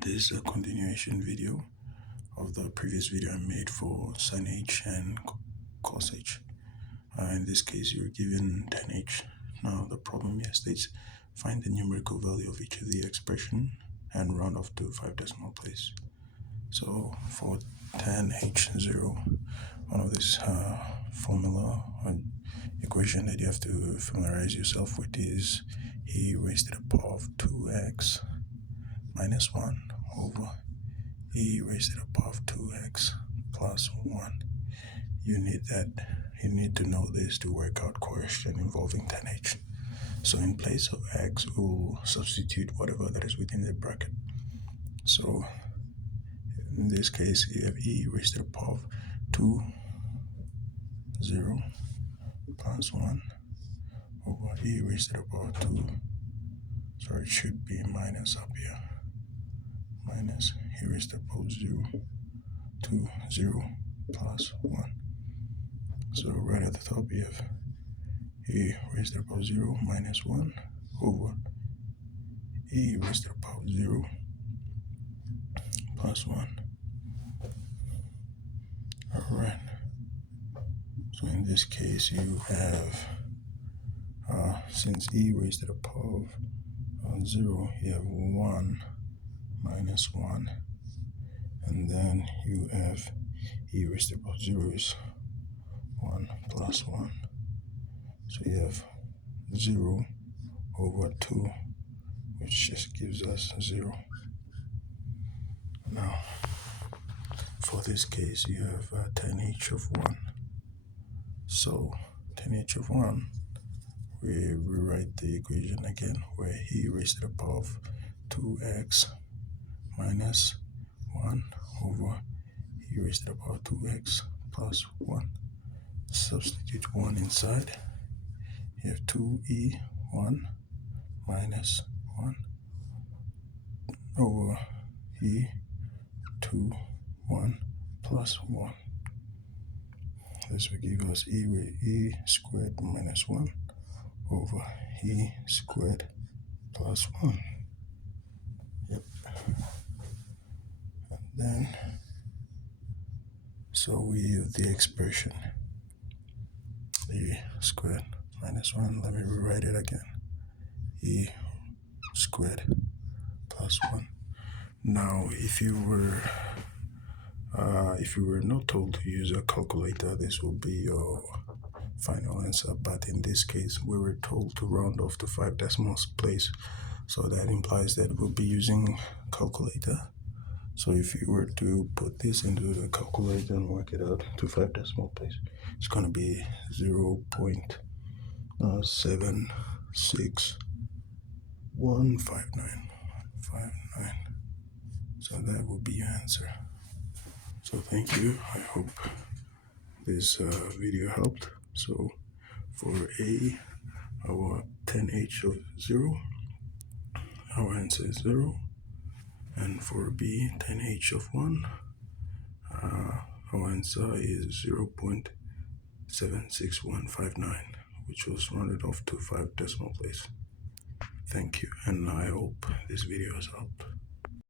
This is a continuation video of the previous video I made for sin h and cos h. In this case, you're given tan h. Now the problem here states find the numerical value of each of the expression and round off to 5 decimal place. So for tan h0, one of this formula or equation that you have to familiarize yourself with is e raised to the power of 2x minus 1 over e raised to the power of 2x plus 1. You need to know this to work out question involving tan h. So in place of x, we'll substitute whatever that is within the bracket. So in this case, you have e raised to the power of 2, 0, plus 1 over e raised to the power of 2. So it should be minus up here. Minus e raised to the power of 0, 2, 0, plus 1. So right at the top you have e raised to the power of 0 minus 1 over e raised to the power of 0 plus 1. Alright. So in this case you have, since e raised to the power of 0, you have 1 minus 1. And then you have e raised to the power of 0 is 1 plus 1. So you have 0 over 2, which just gives us 0. Now, for this case, you have tan h of 1. So, tan h of 1, we rewrite the equation again, where e raised to the power of 2x minus 1 over e raised to the power of 2x plus 1. Substitute 1 inside. You have 2e1 minus 1 over e2 1 plus 1. This will give us e squared minus 1 over e squared plus 1. Yep. And then, so we have the expression e squared minus 1. Let me rewrite it again. E squared plus 1. Now, if you were not told to use a calculator, this will be your final answer. But in this case, we were told to round off to 5 decimal place. So that implies that we'll be using calculator. So if you were to put this into the calculator and work it out to 5 decimal place, it's going to be 0.76159. So that will be your answer. So thank you. I hope this video helped. So for A, our tan h of 0, our answer is 0. And for B, tan h of 1, our answer is 0.76159, which was rounded off to 5 decimal place. Thank you, and I hope this video has helped.